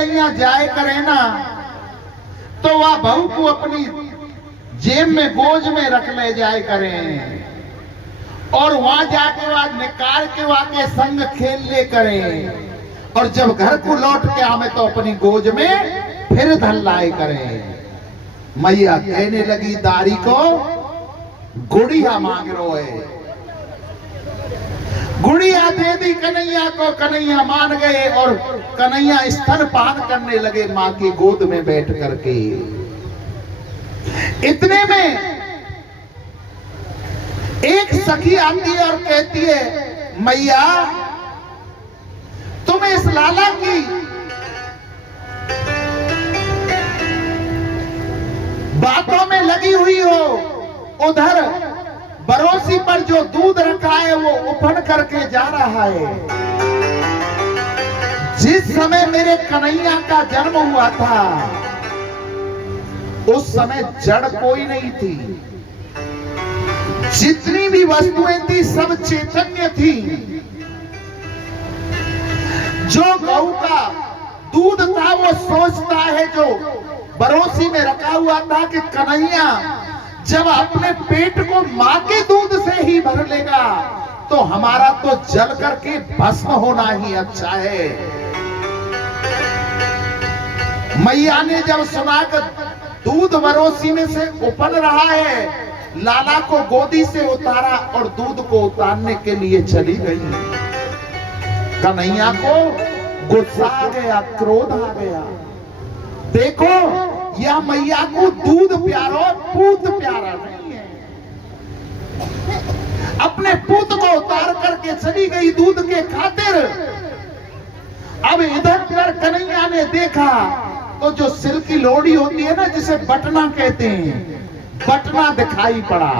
कन्हैया जाए करे ना तो वह बहू को अपनी जेब में बोझ में रख ले जाए करें और वहां जाके वहां निकाल के वहां के संग खेल ले करें और जब घर को लौट के आवे तो अपनी गोज में फिर धल लाए करें। मैया कहने लगी दारी को गुड़िया मांग रो है। गुड़िया दे दी कन्हैया को, कन्हैया मान गए और कन्हैया स्तनपान करने लगे मां की गोद में बैठ करके। इतने में एक सखी आती है और कहती है मैया तुम इस लाला की बातों में लगी हुई हो, उधर बरोसी पर जो दूध रखा है वो उफड़ करके जा रहा है। जिस समय मेरे कन्हैया का जन्म हुआ था उस समय जड़ कोई नहीं थी, जितनी भी वस्तुएं थी सब चैतन्य थी। जो गौ का दूध था वो सोचता है जो बरोसी में रखा हुआ था कि कन्हैया जब अपने पेट को मां के दूध से ही भर लेगा तो हमारा तो जल करके भस्म होना ही अच्छा है। मैया ने जब सुना कि दूध बरोसी में से उपन रहा है, लाला को गोदी से उतारा और दूध को उतारने के लिए चली गई। कन्हैया को गुस्सा आ गया, क्रोध आ गया। देखो यह मैया को दूध प्यारो पूत प्यारा नहीं है। अपने पूत को उतार करके चली गई दूध के खातिर। अब इधर कर कन्हैया ने देखा तो जो सिर की लोड़ी होती है ना जिसे बटना कहते हैं, बटना दिखाई पड़ा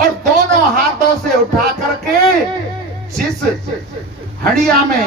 और दोनों हाथों से उठा करके जिस हड़िया में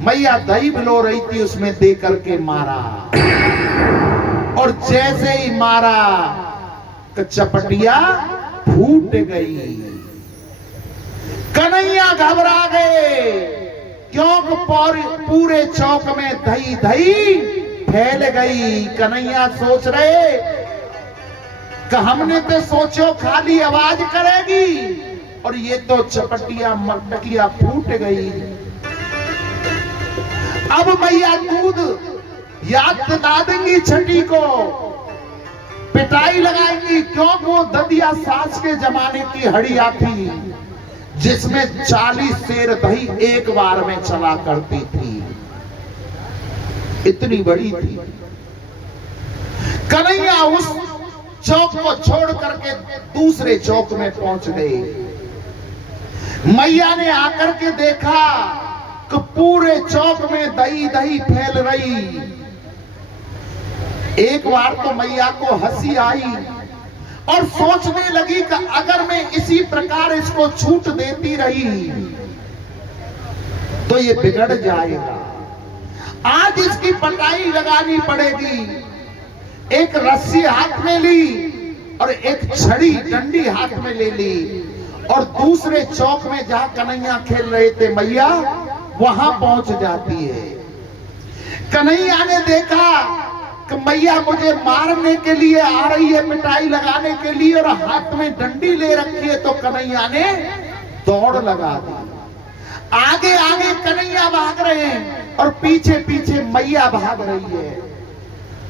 मैया दही भिलो रही थी उसमें दे करके मारा और जैसे ही मारा तो चपटिया फूट गई। कन्हैया घबरा गए क्योंकि पूरे चौक में दही दही फैल गई। कन्हैया सोच रहे कि हमने तो सोचो खाली आवाज करेगी और ये तो चपटिया मटकिया फूट गई। अब मैया दूध याद दिला देंगी छठी को, पिटाई लगाएंगी क्योंकि वो ददिया सास के जमाने की हड़िया थी जिसमें 40 सेर दही एक बार में चला करती थी, इतनी बड़ी थी। कन्हैया उस चौक को छोड़ करके दूसरे चौक में पहुंच गए। मैया ने आकर के देखा कि पूरे चौक में दही दही फैल रही। एक बार तो मैया को हंसी आई और सोचने लगी कि अगर मैं इसी प्रकार इसको छूट देती रही तो ये बिगड़ जाएगा। आज इसकी पटाई लगानी पड़ेगी। एक रस्सी हाथ में ली और एक छड़ी डंडी हाथ में ले ली और दूसरे चौक में जहां कन्हैया खेल रहे थे मैया वहां पहुंच जाती है। कन्हैया ने देखा कि मैया मुझे मारने के लिए आ रही है, पिटाई लगाने के लिए, और हाथ में डंडी ले रखी है, तो कन्हैया ने दौड़ लगा दी। आगे आगे कन्हैया भाग रहे हैं और पीछे पीछे मैया भाग रही है।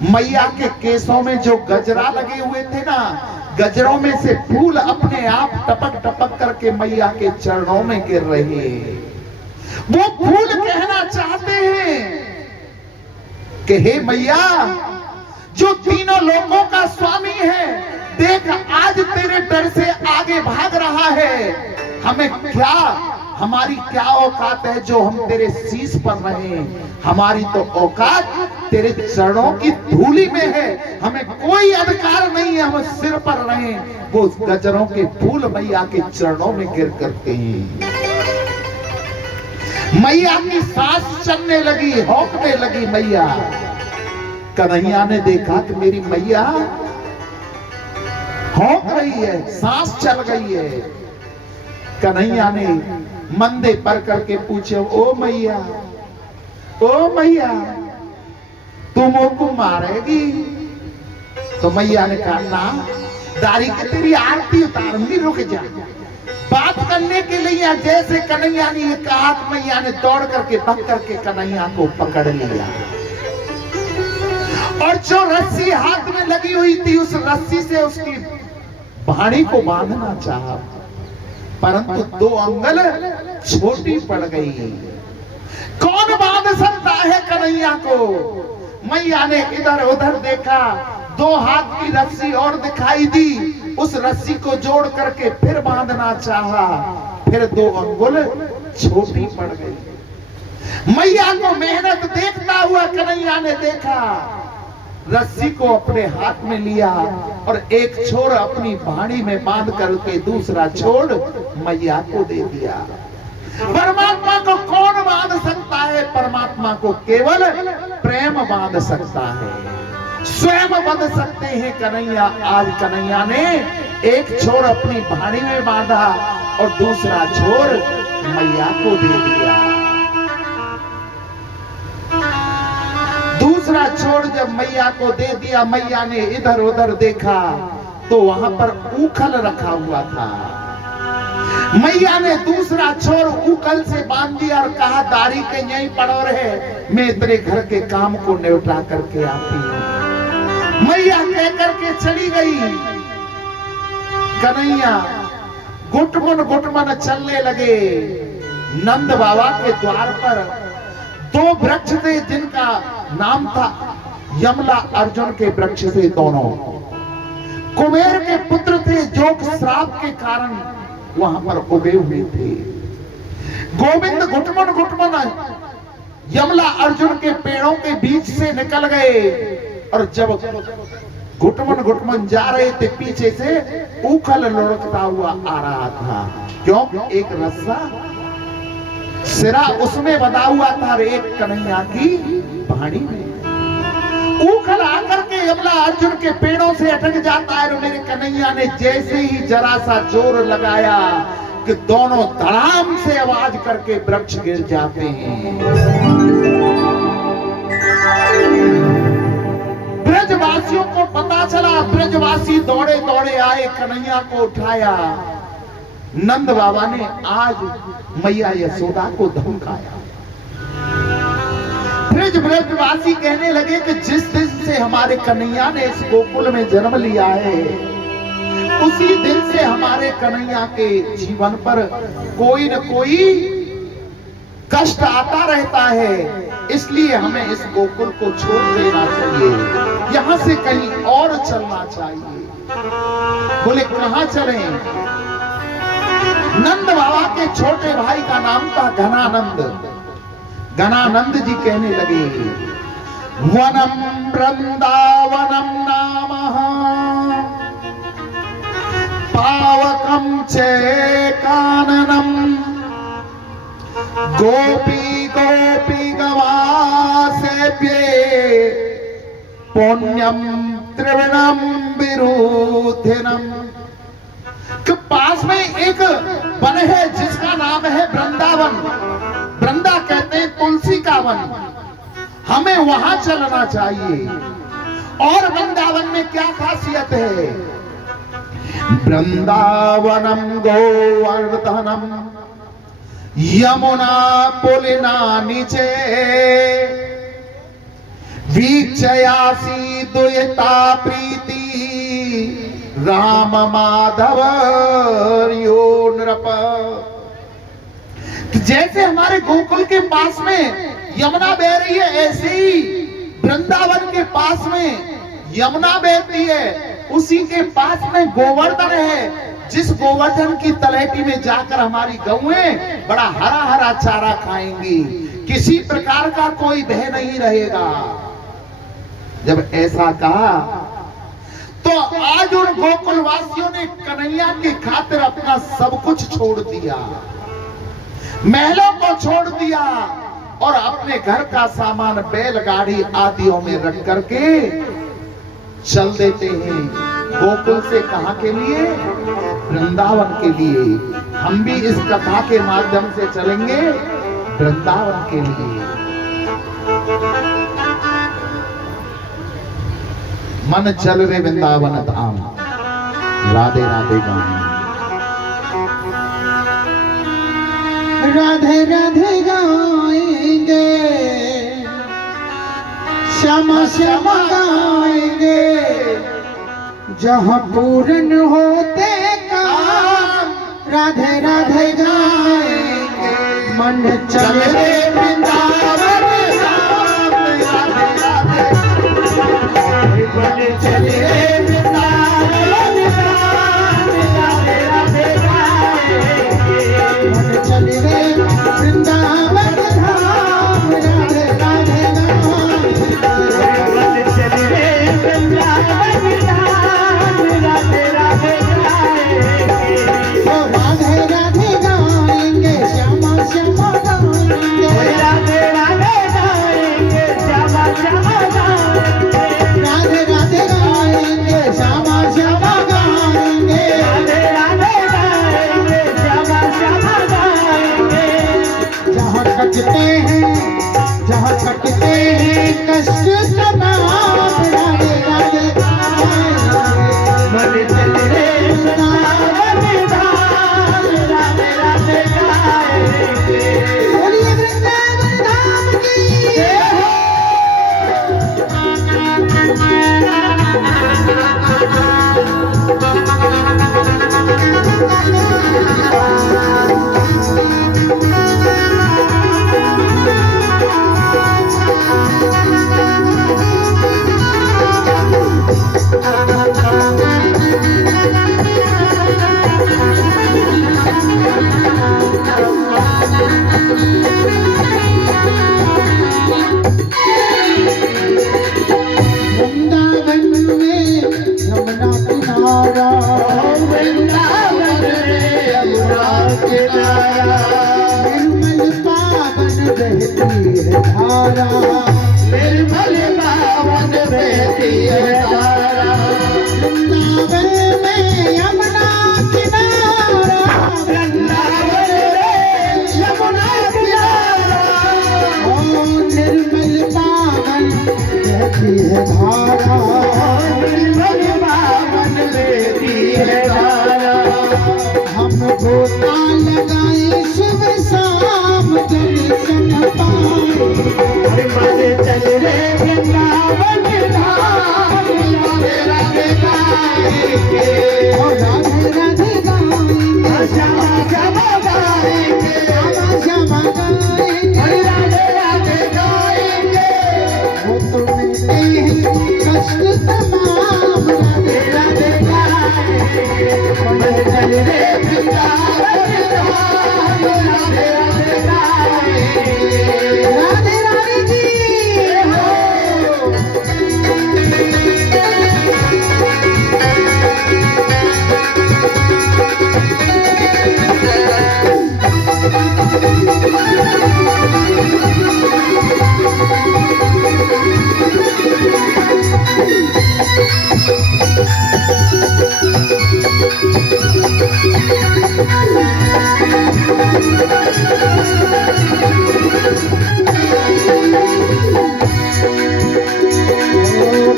मैया के केसों में जो गजरा लगे हुए थे ना, गजरों में से फूल अपने आप टपक टपक करके मैया के चरणों में गिर रहे हैं। वो फूल कहना चाहते हैं कि हे मैया जो तीनों लोगों का स्वामी है, देख आज तेरे डर से आगे भाग रहा है। हमें क्या, हमारी क्या औकात है जो हम तेरे शीश पर रहे। हमारी तो औकात तेरे चरणों की धूली में है। हमें कोई अधिकार नहीं है हम सिर पर रहे। वो गजरों के फूल मैया के चरणों में गिर करते हैं। मैया की सांस चलने लगी, हौंकने लगी मैया। कन्हैया ने देखा कि मेरी मैया हौंक रही है, सांस चल गई है। कन्हैया ने मंदे पर करके पूछे, ओ मैया, ओ मैया, तुम को मारेगी। तो मैया ने कहा ना दारी की तेरी आरती उतारूंगी, रुक जा। बात करने के लिए जैसे कन्हैया ने कहा, मैया ने दौड़ करके भग करके कन्हैया को पकड़ लिया और जो रस्सी हाथ में लगी हुई थी उस रस्सी से उसकी भाड़ी को बांधना चाहा, परंतु 2 अंगल छोटी पड़ गई। कौन बांध सकता है कन्हैया को? मैया ने इधर उधर देखा, 2 हाथ की रस्सी और दिखाई दी, उस रस्सी को जोड़ करके फिर बांधना चाहा, फिर 2 अंगुल छोटी पड़ गई। मैया को मेहनत देखता हुआ कन्हैया ने देखा, रस्सी को अपने हाथ में लिया और एक छोर अपनी भाड़ी में बांध करके दूसरा छोर मैया को दे दिया। परमात्मा को कौन बांध सकता है? परमात्मा को केवल प्रेम बांध सकता है, स्वयं बंध सकते हैं कन्हैया। आज कन्हैया ने एक छोर अपनी भाड़ी में बांधा और दूसरा छोर मैया को दे दिया। दूसरा छोर जब मैया को दे दिया, मैया ने इधर उधर देखा तो वहां पर ऊखल रखा हुआ था। मैया ने दूसरा छोर ऊखल से बांध दिया और कहा दारी के यहीं पड़ो रहे, मैं तेरे घर के काम को निपटा करके आती हूं। मैया कह करके चली गई। कन्हैया घुटमन चलने लगे। नंद बाबा के द्वार पर 2 वृक्ष थे जिनका नाम था यमला अर्जुन के वृक्ष से दोनों। कुबेर के पुत्र थे जो श्राप के कारण वहां पर उगे हुए थे। गोविंद घुटमन यमला अर्जुन के पेड़ों के बीच से निकल गए और जब घुटमन जा रहे थे, पीछे से ऊखल लुढ़कता हुआ आ रहा था। क्यों? एक रस्सा सिरा उसमें बंधा हुआ था और एक कन्हैया की भाड़ी में। ऊखल आकर के यमला अर्जुन के पेड़ों से अटक जाता है और मेरे कन्हैया ने जैसे ही जरा सा जोर लगाया कि दोनों धड़ाम से आवाज करके वृक्ष गिर जाते हैं। ब्रजवासियों को पता चला, ब्रजवासी दौड़े दौड़े आए, कन्हैया को उठाया। नंद बाबा ने आज मैया यशोदा को धमकाया। ब्रजवासी कहने लगे कि जिस दिन से हमारे कन्हैया ने इस गोकुल में जन्म लिया है, उसी दिन से हमारे कन्हैया के जीवन पर कोई न कोई कष्ट आता रहता है, इसलिए हमें इस गोकुल को छोड़ देना चाहिए, यहां से कहीं और चलना चाहिए। बोले कहां चलें? नंद बाबा के छोटे भाई का नाम था घनानंद। घनानंद जी कहने लगे वनम वृंदावनम नामः पावकम च काननम गोपी गोपी गवासेभ्ये पुण्यम त्रिविणम विरुधिनम। कि पास में एक वन है जिसका नाम है वृंदावन। वृंदा कहते हैं तुलसी का वन, हमें वहां चलना चाहिए। और वृंदावन में क्या खासियत है? वृंदावनम गोवर्धनम यमुना पुलिना नीचे वीक्षयासी दुयता प्रीति राम माधव यो नृप। जैसे हमारे गोकुल के पास में यमुना बह रही है, ऐसे ही वृंदावन के पास में यमुना बहती है। उसी के पास में गोवर्धन है, जिस गोवर्धन की तलहटी में जाकर हमारी गौएं बड़ा हरा हरा चारा खाएंगी, किसी प्रकार का कोई भय नहीं रहेगा। जब ऐसा कहा तो आज उन गोकुल वासियों ने कन्हैया के खातिर अपना सब कुछ छोड़ दिया, महलों को छोड़ दिया और अपने घर का सामान बैलगाड़ी आदियों में रख करके चल देते हैं। गोकुल से कहां के लिए? वृंदावन के लिए। हम भी इस कथा के माध्यम से चलेंगे वृंदावन के लिए। मन चल रे वृंदावन धाम, राधे राधे गाएं। राधे राधे गाएंगे, श्यामा श्यामा गाएंगे, जहाँ पूर्ण होते काम राधे राधे गाएंगे। मन चले वृंदावन धाम, राधे राधे, मन चले वृंदावन धाम, राधे राधे गाएंगे। मन चले वृंदावन धाम, राधे राधे गाएंगे। मन चले वृंदावन धाम, राधे राधे गाएंगे। ओ राधे राधे गाएंगे, श्यामा श्यामा गाएंगे, राधे राधे गाएंगे, श्यामा श्यामा गाएंगे, राधे राधे गाएंगे, श्यामा श्यामा गाएंगे, राधे राधे गाएंगे, श्यामा श्यामा गाएंगे। जहाँ कटते हैं, जहाँ कटते हैं कष्ट तमाम, राधे राधे गाएंगे। मन चले वृंदावन धाम, राधे राधे गाएंगे। बोलिए वृंदावन धाम की जय हो। वृंदावन में यमुना किनारा, वृंदावन में यमुना किनारा, निर्मल पावन बहती है धारा, निर्मल पावन बहती है धारा। वृंदावन में यमुना किनारा, वृंदावन में यमुना किनारा, ओ निर्मल पावन बहती है धारा, निर्मल पावन बहती है धारा। हम गोता लगाए शुभ शाम दर्शन पाए, मन चल रे वृंदावन धाम, राधे राधे गाएंगे, राधे राधे गाएंगे, श्यामा श्यामा गाएंगे, श्यामा श्यामा गाएंगे, राधे राधे गाएंगे। वो तो मिलते हैं कष्ट तमाम, राधे राधे गाएंगे। मन चल रे वृंदावन धाम, राधे राधे गाएंगे। राधे राधे जी हो।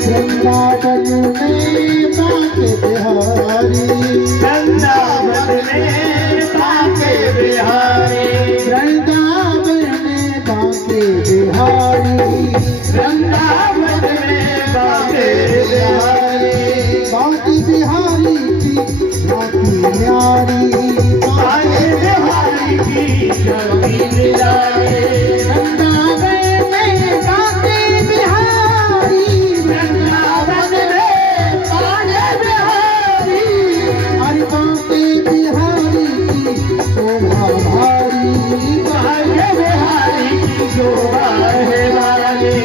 वृंदावन में बाके बिहारी, वृंदावन में बाके बिहारी, वृंदावन में बाके बिहारी, वृंदावन में बाके बिहारी, बाके बिहारी की बाकी न्यारी, बाके बिहारी की बाकी न्यारी। वृंदावन में बाके बिहारी, वृंदावन में बाके बिहारी, हरि बाके बिहारी की शोभा भारी, बाके बिहारी की शोभा है भारी।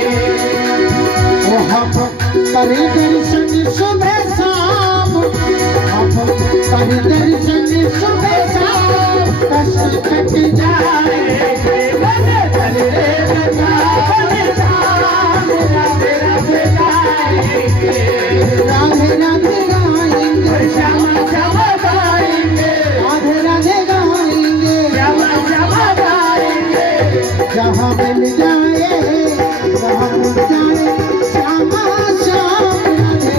ओ हम करे दर्शन सुबह शाम, हम करे दर्शन सुबह शाम, कष्ट कट जाएंगे। मन चल रे वृंदावन धाम, राधे राधे गाएंगे, राधे राधे गाएंगे, श्यामा श्यामा गाएंगे, राधे राधे गाएंगे, श्यामा श्यामा गाएंगे। जहाँ मिल जाए, जहाँ मिल जाए श्यामा श्याम, राधे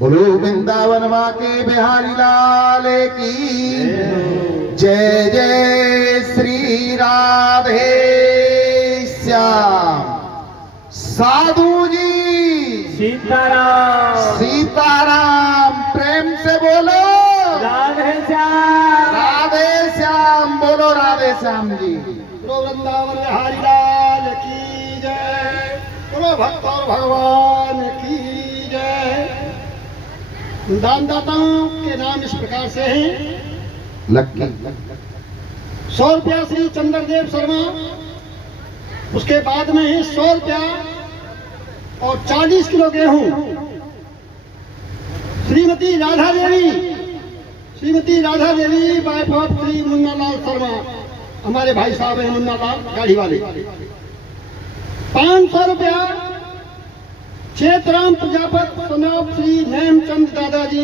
बोलो वृंदावन माँ के बिहारी लाल की जय जय श्री राधे श्याम। साधु जी सीताराम सीताराम, प्रेम से बोलो राधे श्याम राधे श्याम, बोलो राधे श्याम जी। बोलो वृंदावन बिहारी लाल की जय, बोलो भक्त और भगवान की जय। दानदाताओं के नाम इस प्रकार से हैं। लक्की 100 रुपया श्री चंद्रदेव शर्मा, उसके बाद में ही 100 रुपया और 40 किलो गेहूं श्रीमती राधा देवी वाइफ ऑफ श्री मुन्नालाल शर्मा, हमारे भाई साहब हैं मुन्नालाल गाड़ी वाले। 500 रुपया चेतराम प्रजापत सनाब श्री नेमचंद दादाजी